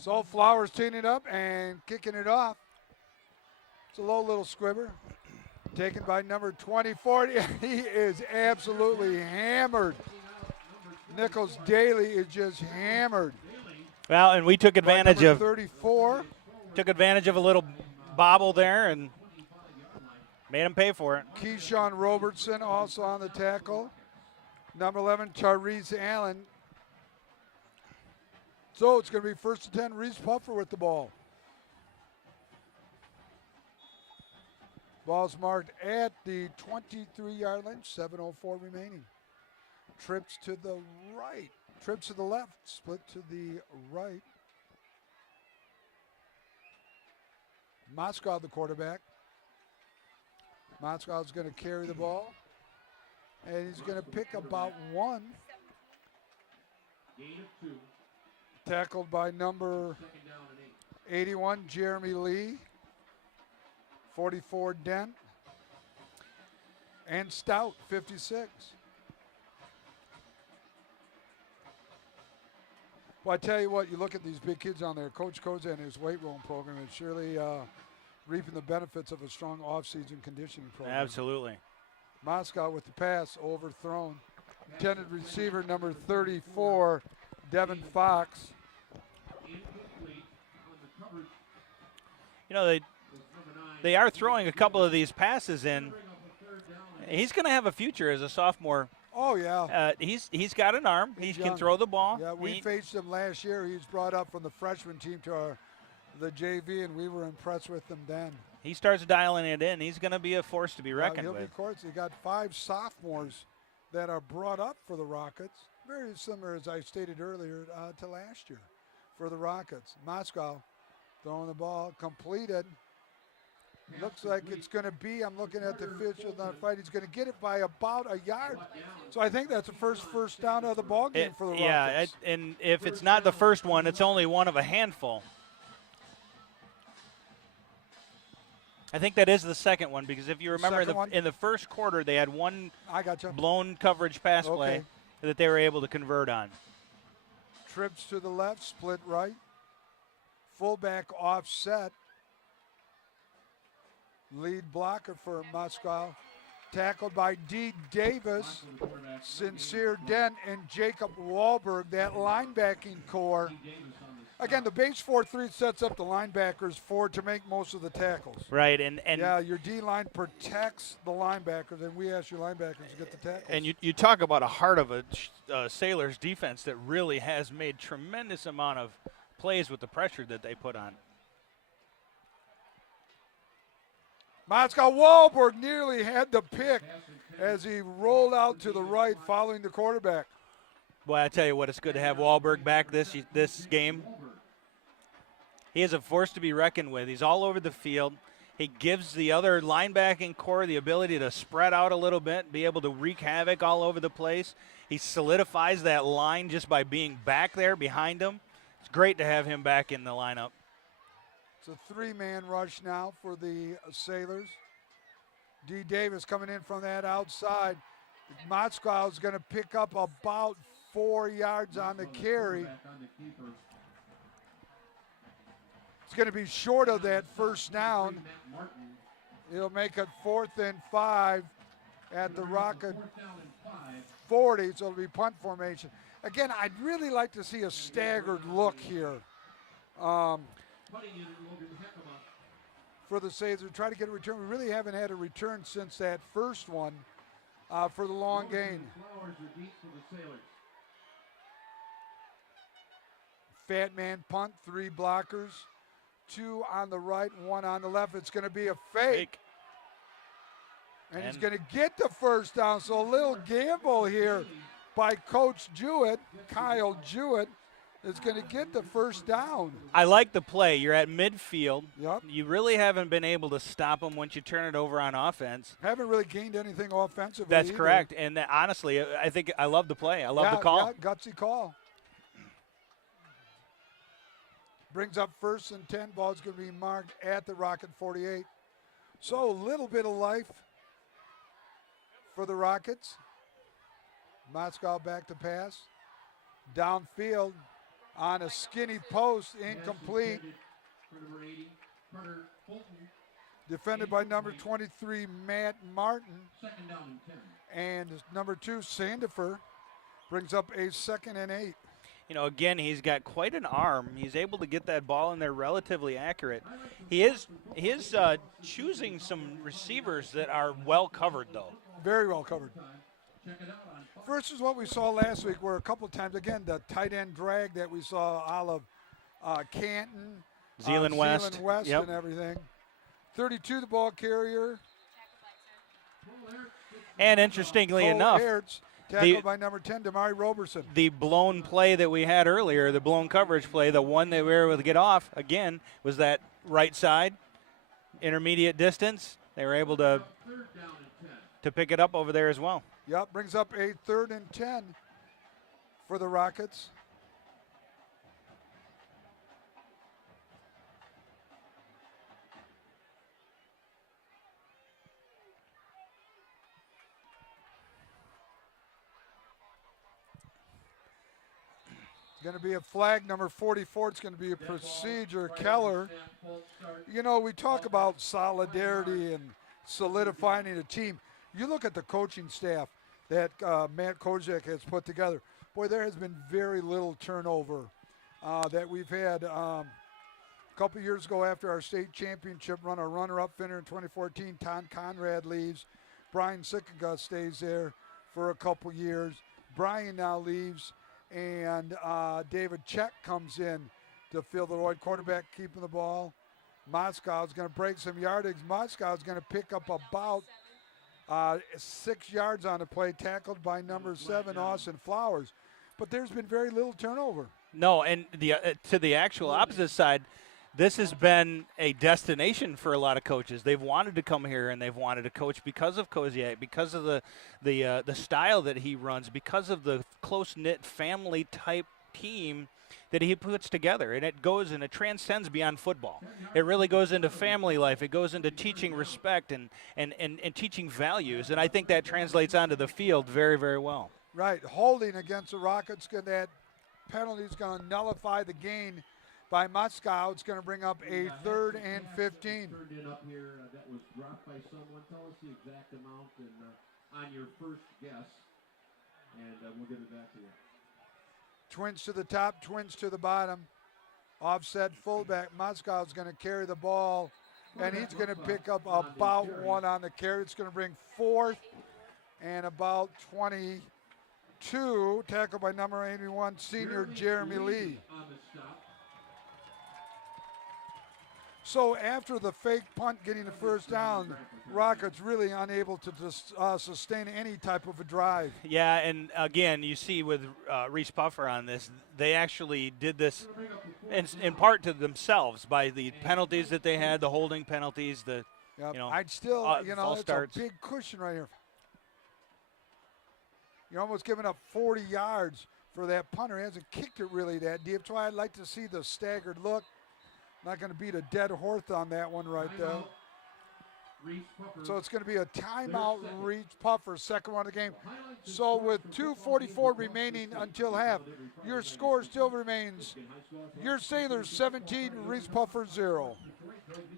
So Flowers teeing it up and kicking it off. It's a low little squibber. Taken by number 24. He is absolutely hammered. Nichols Daly is just hammered. Well, and we took advantage of 34. Took advantage of a little bobble there and made him pay for it. Keyshawn Robertson also on the tackle. Number 11, Tyrese Allen. So it's going to be first and 10, Reese Puffer with the ball. Ball's marked at the 23-yard line, 7:04 remaining. Trips to the right, trips to the left, split to the right. Moskow, the quarterback. Moskow's going to carry the ball, and he's going to pick about one. Tackled by number 81, Jeremy Lee. 44, Dent. And Stout, 56. Well, I tell you what, you look at these big kids on there. Coach Koza and his weight room program is surely reaping the benefits of a strong off-season conditioning program. Absolutely. Moskow with the pass, overthrown. Intended receiver number 34, Devin Fox. You know, they are throwing a couple of these passes in. He's going to have a future as a sophomore. Oh, yeah. He's got an arm. He can throw the ball. Yeah, we faced him last year. He was brought up from the freshman team to the JV, and we were impressed with him then. He starts dialing it in. He's going to be a force to be reckoned he'll with. Of course, he got 5 sophomores that are brought up for the Rockets. Very similar, as I stated earlier, to last year for the Rockets. Moskow throwing the ball, completed. Looks like it's going to be, I'm looking at the officials on the fight, he's going to get it by about a yard. So I think that's the first down of the ball game for the Rockets. Yeah, and if it's not the first one, it's only one of a handful. I think that is the second one, because if you remember in the first quarter, they had one blown coverage pass play that they were able to convert on. Trips to the left, split right. Fullback offset. Lead blocker for Moskow. Tackled by D. Davis, Sincere Dent, and Jacob Wahlberg, that linebacking core. Again, the base 4-3 sets up the linebackers to make most of the tackles. Right, and yeah, your D-line protects the linebackers, and we ask your linebackers to get the tackles. And you talk about a heart of a Sailors defense that really has made tremendous amount of plays with the pressure that they put on. Moskow Wahlberg nearly had the pick as he rolled out to the right following the quarterback. Boy, I tell you what, it's good to have Wahlberg back this game. He is a force to be reckoned with. He's all over the field. He gives the other linebacking core the ability to spread out a little bit, be able to wreak havoc all over the place. He solidifies that line just by being back there behind him. It's great to have him back in the lineup. It's a 3-man rush now for the Sailors. D. Davis coming in from that outside. Moskow is going to pick up about 4 yards on the carry. It's going to be short of that first down. He'll make it 4th and 5 at the Rocket 40, so it'll be punt formation. Again, I'd really like to see a staggered look here. For the Sailors, try to get a return. We really haven't had a return since that first one for the long gain. Fat man punt, 3 blockers, 2 on the right, 1 on the left. It's going to be a fake. And he's going to get the first down. So a little gamble here by Coach Jewett, Kyle Jewett, is going to get the first down. I like the play. You're at midfield. Yep. You really haven't been able to stop them once you turn it over on offense. Haven't really gained anything offensively. That's either. correct. And honestly, I love the play. I love the call. Yeah, gutsy call. Brings up 1st and 10. Ball's going to be marked at the Rocket 48. So a little bit of life for the Rockets. Moskow back to pass. Downfield. on a skinny post, incomplete. Defended by number 23, Matt Martin. And number 2, Sandifer, brings up a 2nd and 8. You know, again, he's got quite an arm. He's able to get that ball in there relatively accurate. He is choosing some receivers that are well covered, though. Very well covered. Versus what we saw last week, where a couple of times, again, the tight end drag that we saw Olive Canton, Zeeland West, yep. And everything. 32, the ball carrier. And interestingly Cole enough, Aerts, tackled by number 10, Damari Roberson. The blown play that we had earlier, the blown coverage play, the one that we were able to get off, again, was that right side, intermediate distance. They were able to pick it up over there as well. Yep, brings up a 3rd and 10 for the Rockets. Going to be a flag, number 44. It's going to be a procedure. Keller. You know, we talk about solidarity and solidifying a team. You look at the coaching staff that Matt Kozak has put together. Boy, there has been very little turnover that we've had. A couple years ago after our state championship run, our runner-up finisher in 2014, Tom Conrad leaves. Brian Sickaga stays there for a couple years. Brian now leaves. And David Check comes in to fill the void. Quarterback keeping the ball. Moscow's going to break some yardage. Moscow's going to pick up about 6 yards on the play, tackled by number 7, Austin Flowers. But there's been very little turnover. No, and to the actual opposite side, this has been a destination for a lot of coaches. They've wanted to come here and they've wanted to coach because of Koziak, because of the style that he runs, because of the close-knit family-type team that he puts together. And it goes and it transcends beyond football. It really goes into family life. It goes into teaching respect and teaching values. And I think that translates onto the field very, very well. Right. Holding against the Rockets, that penalty is going to nullify the gain by Moscow. It's going to bring up a 3rd and 15. Turned in up here that was dropped by someone. Tell us the exact amount and on your first guess, and we'll give it back to you. Twins to the top, twins to the bottom. Offset fullback. Moscow's going to carry the ball, and he's going to pick up about 1 on the carry. It's going to bring 4th and about 22. Tackled by number 81, senior Jeremy Lee. So after the fake punt getting the first down, Rockets really unable to sustain any type of a drive. Yeah, and again, you see with Reese Puffer on this, they actually did this in part to themselves by the penalties that they had, the holding penalties, Yep. I'd still, it's starts. A big cushion right here. You're almost giving up 40 yards for that punter. He hasn't kicked it really that deep. So I'd like to see the staggered look. Not going to beat a dead horse on that one right there. So it's going to be a timeout, Reese Puffer, second one of the game. So with 2:44 remaining until half, your score still remains. Your Sailors 17, Reese Puffer 0.